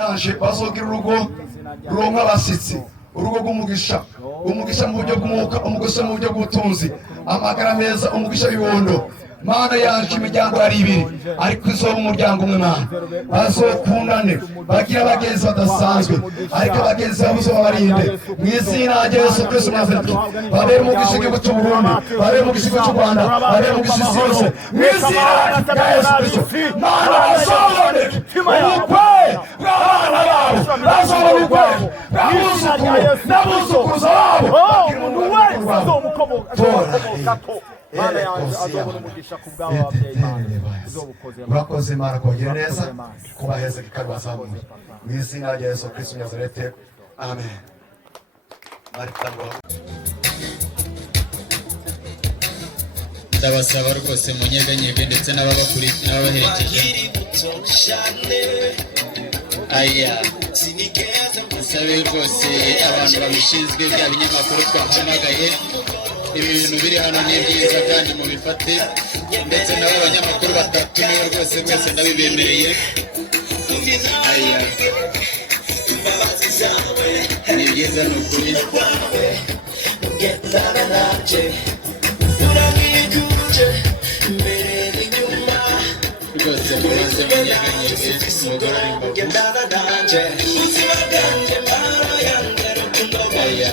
yaje bazogira urugo ruronka abasitsi, urugo rw'umugisha, umugisha mu buryo bw'umwuka, umugisha mu buryo bw'ubutunzi, amagara meza, umugisha w'ibondo. Mana yaje imiryango ari ibiri ariko izoba umuryango umwe. Mana bazokundane bagira abagenzi badasanzwe ariko abagenzi babo babarinde mu izina rya Yesu Kristo Nazareti. Babere umugisha igihugu cy'u Burundi, babere umugisha igihugu cy'u Rwanda, babere umugisha isi yose mu izina rya Yesu Kristo. Mana bazobone ubukwe bw'abana babo, bazobone ubukwe bw'abuzukuru n'abuzukuruza babo. Umuntu wese azomukomoka Mana yanjye azobona umugisha ku bw'abo babyeyi. Urakoze Mana kugira neza kubaheza kikabazamuye mu izina rya Yesu Kristo Nazareti. Amen. Ndabasaba rwose munyeganyege ndetse n'ababaherekeje. Aya musabe rwose abantu babishinzwe bya binyamakuru twahamagaye, ibi bintu biri hano ni byiza kandi mubifate, ndetse n'abo banyamakuru batatumiwe rwose mwese ndabibemereye. Aya ni byiza ni ukuri rwose muze munyeganyeze umugore ari imbavu. Aya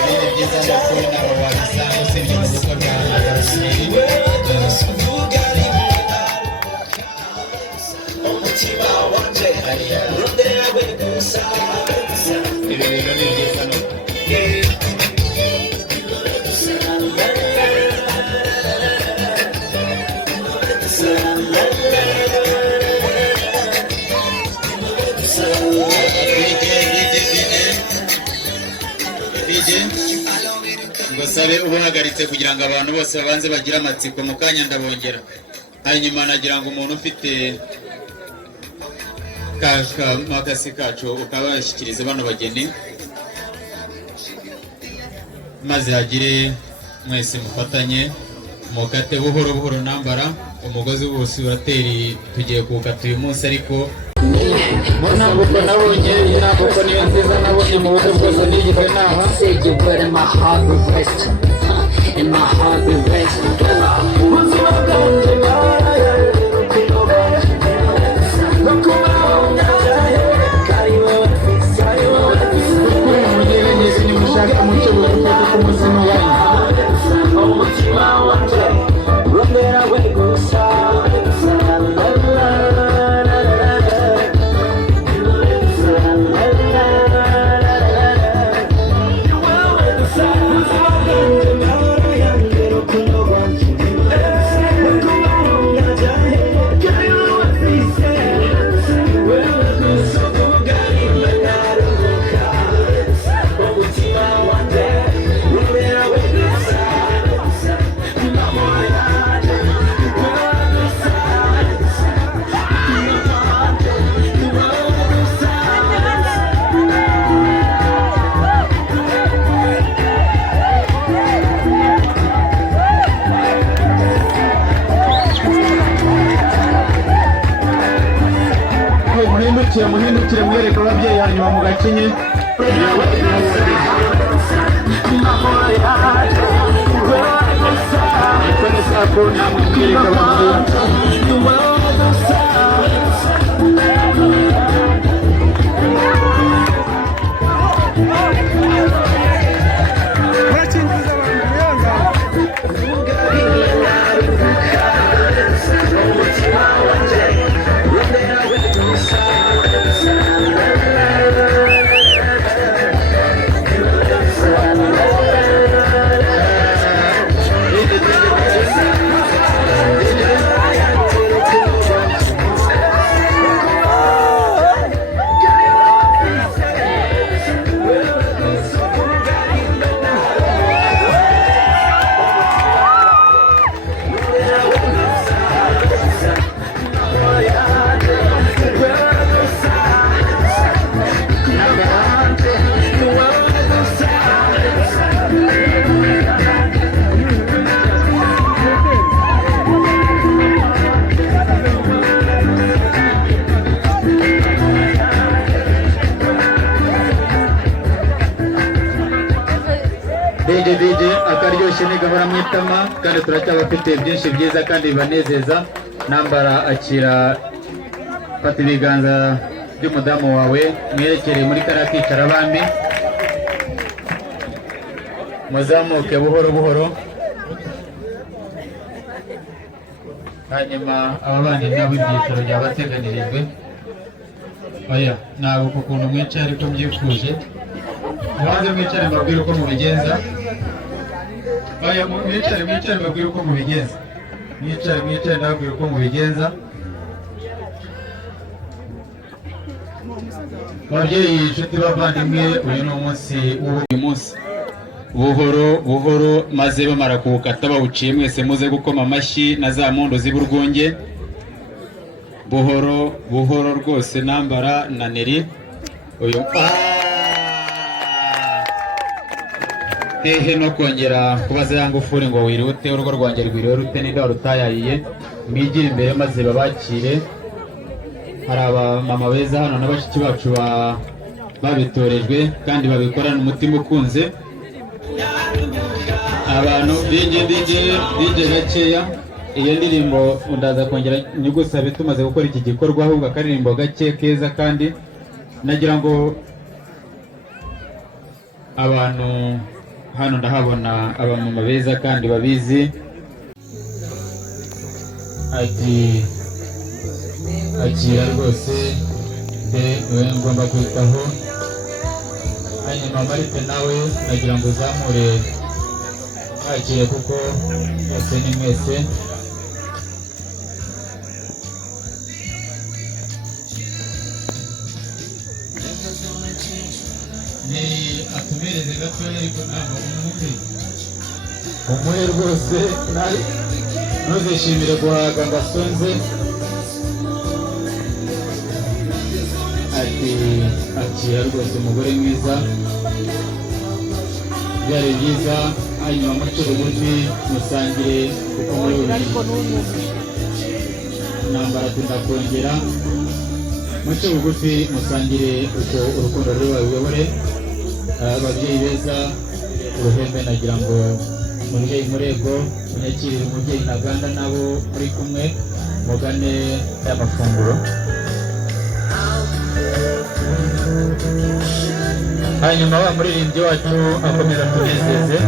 ibindi byiza ni ukuri nabo babisanga usibye mu bukwe bwa Agarusiri. Ibi bintu ni byiza ni ukuri. ngo sabe ubuhagaritse kugira ngo abantu bose babanze bagire amatsiko, mu kanya ndabongera. Hanyuma nagira ngo umuntu ufite makasi kacu ukabashyikiriza bano bageni, maze hagire mwese mufatanye mukate buhoro buhoro. Nambara umugozi wose urateri tugiye kuwukata uyu munsi, ariko ntabwo nabonye ntabwo niyo nziza nabonye mu buryo bwose nigeze naha. Muhindukire mwereka ababyeyi hanyuma mugacinye. DJ akaryoshye nigahora mwitama kandi turacyabafite byinshi byiza kandi bibanezeza. Nambara akira fata ibiganza by'umudamu wawe mwerekere muri kariya kicara abandi, muzamuke buhoro buhoro, hanyuma aba bandi nabo ibyicaro byabateganirijwe. Oya ntabwo ku kuntu mwicaye ariko mbyifuje, mubanze mwicare mbabwire uko mubigenza. Oya mwicare mbabwire uko mubigenza, mwicare ndababwire uko mubigenza. Babyeyi, inshuti, bavandimwe, uyu ni umunsi w'umunsi. Buhoro buhoro, maze bamara kuwukata bawuciye mwese muze gukoma amashyi na za mpundu z'Iburwunge. Buhoro buhoro rwose. Nambara na Nelly uyu hehe no kongera kubaza ya ngufuri ngo wirute, urugo rwanjye rwiriwe rute, ninde warutayayiye. Mwigire imbere maze babakire. Hari abamama beza hano n'abashiki bacu babitorejwe kandi babikorana umutima ukunze. Abantu DJ gakeya, iyo ndirimbo ndaza kongera nyugusabe tumaze gukora iki gikorwa, ahubwo akaririmbo gake keza kandi nagira ngo abantu hano ndahabona abamama beza kandi babizi. Ati akira rwose we ngomba kwitaho. Hanyuma Marite nawe nagira ngo uzamure akire kuko bose ni mwese. Ni atumereze gatoya ariko ntabwo umuhe rwose, ntuzishimire guhaga ngo asonze. Ati akira rwose umugore mwiza, byari byiza. Hanyuma muce bugufi musangire kuko muri bubiri. Nambara tundakongera muce bugufi musangire uko urukundo ruri babiyobore. Ababyeyi beza, uruhembe nagira ngo umubyeyi Murego munyakirire umubyeyi Ntaganda nabo muri kumwe mugane y'amafunguro. Hanyuma wa muririmbyi wacu akomeza tunezeze.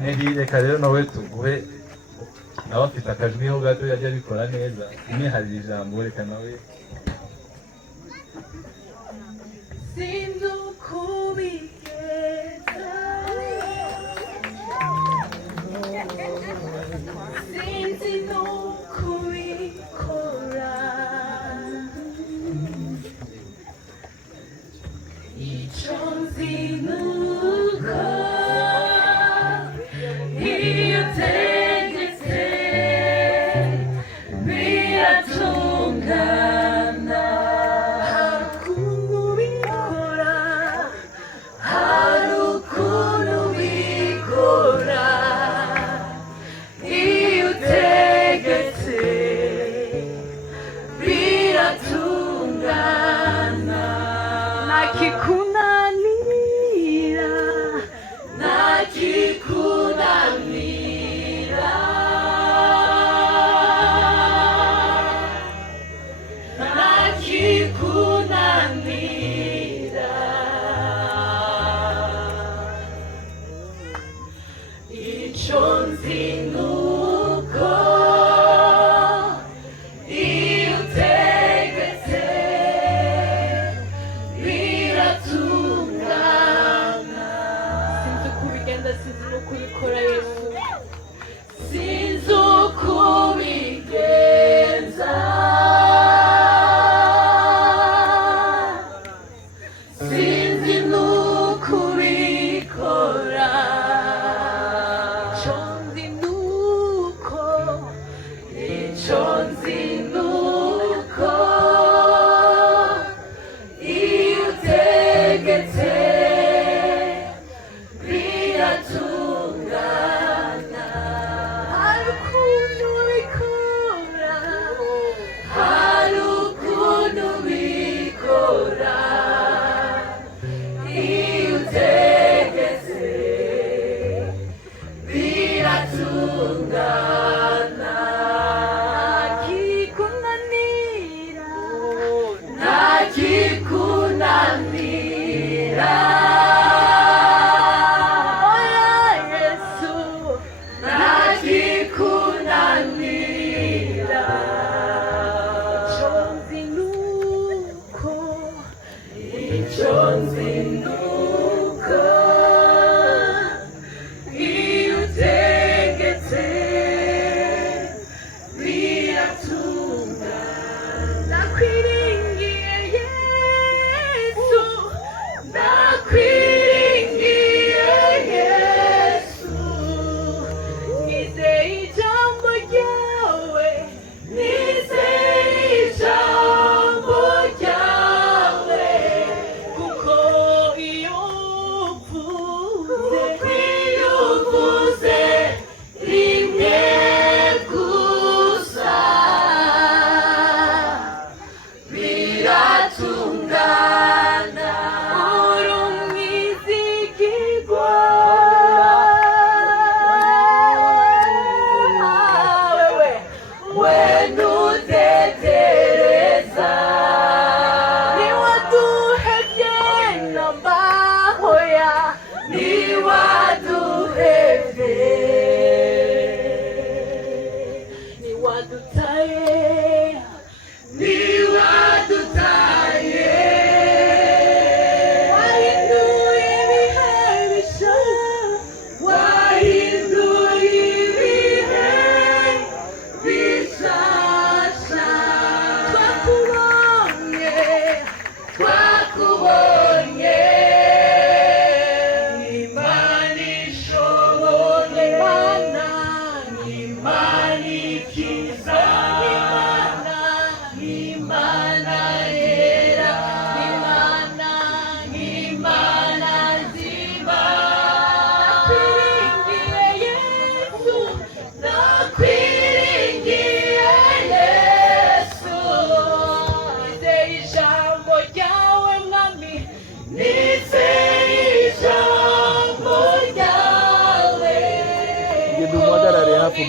Nelly, reka rero nawe tuguhe, nawe afite akajwiho gato yajya abikora neza. Umwiharira ijambo, reka nawe.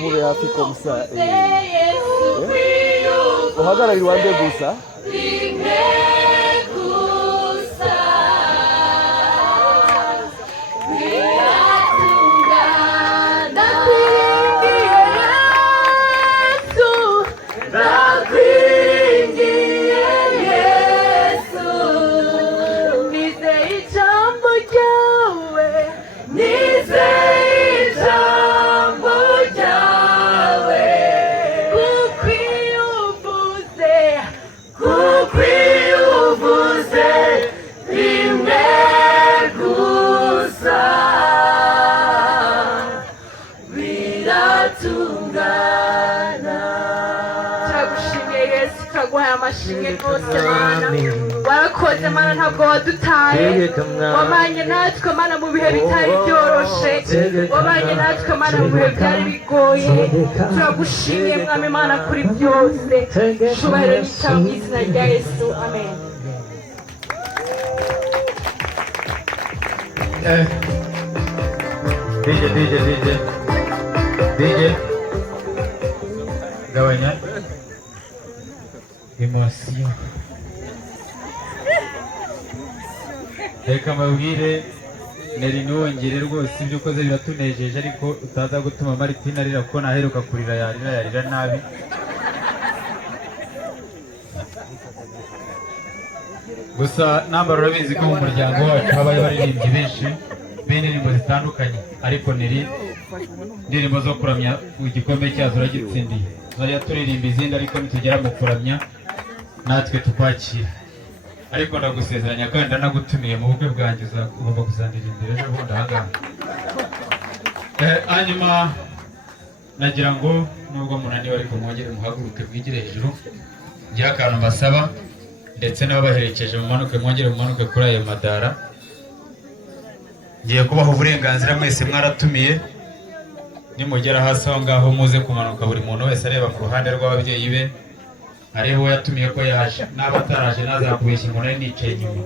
Mube hafi komsa uhagarari wande gusa warakoze mana ntabwo wadutaye wabanye natwe mana mu bihe bitari byoroshe wabanye natwe mana mu bihe byari bigoye turagushimiye mwami mana kuri byose cyubahiro n'icyaha mu izina rya Yesu amen. DJ gabanya emotion. Reka mbabwire Nelly ntiwongere rwose ibyo ukoze biratunejeje ariko utaza gutuma Martina arira kuko naheruka kurira yarira nabi. Gusa nambara urabizi ko mu muryango wacu habaye baririmbyi benshi b'indirimbo zitandukanye ariko Nelly indirimbo zo kuramya igikombe cyazo uragitsindiye. Tuzajya turirimba izindi ariko nitugera mu kuramya natwe tukwakira. Ariko ndagusezeranya kandi ndanagutumiye mu bukwe bwanjye ugomba kuzandirimbira ejo bundi ahangaha. Hanyuma nagira ngo nubwo munaniwe ariko mwongere muhaguruke mwigire hejuru ngira akantu mbasaba ndetse n'ababaherekeje mwongere mumanuke kuri ayo madara. Ngiye kubaha uburenganzira mwese mwaratumiye nimugera hasi aho ngaho muze kumanuka buri muntu wese areba ku ruhande rw'ababyeyi be areba uwo yatumiye ko yaje n'abataraje nazakubeshya ngo nari nicaye inyuma.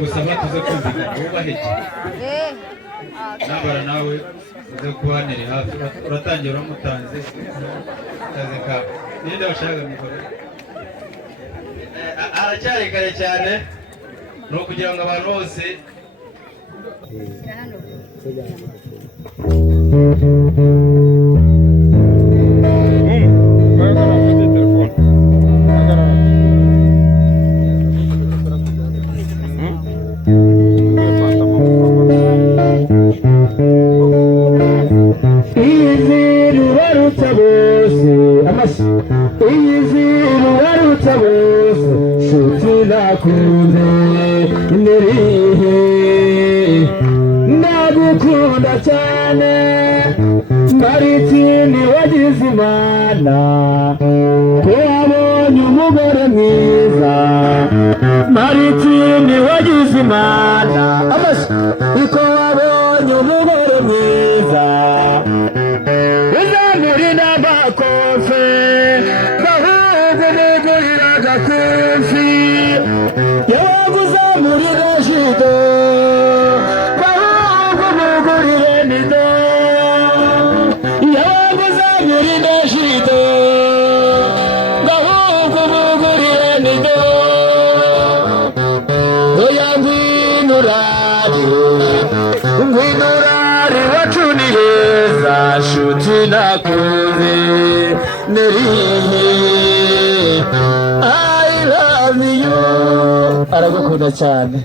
gusaba tuze kumvikana wubaheke nabara nawe uze kubanira hafi uratangira uramutanze akazi kawe ninde washaka mikoro aracyari kare cyane ni ukugira ngo abantu bose ndagukunda cyane maritini wagize imana ko wabonye umugore mwiza maritini wagize imana ko wabonye umugore mwiza uzamurinda amakofe gahubwo mugurira agakofi yawaga uzamurira jido gahubwo mugurire nido yawaga uzamurira jido gahubwo mugurire nido oya ngwinurari wacu ni heza shuti nakuze Nelly I love you aragukunda cyane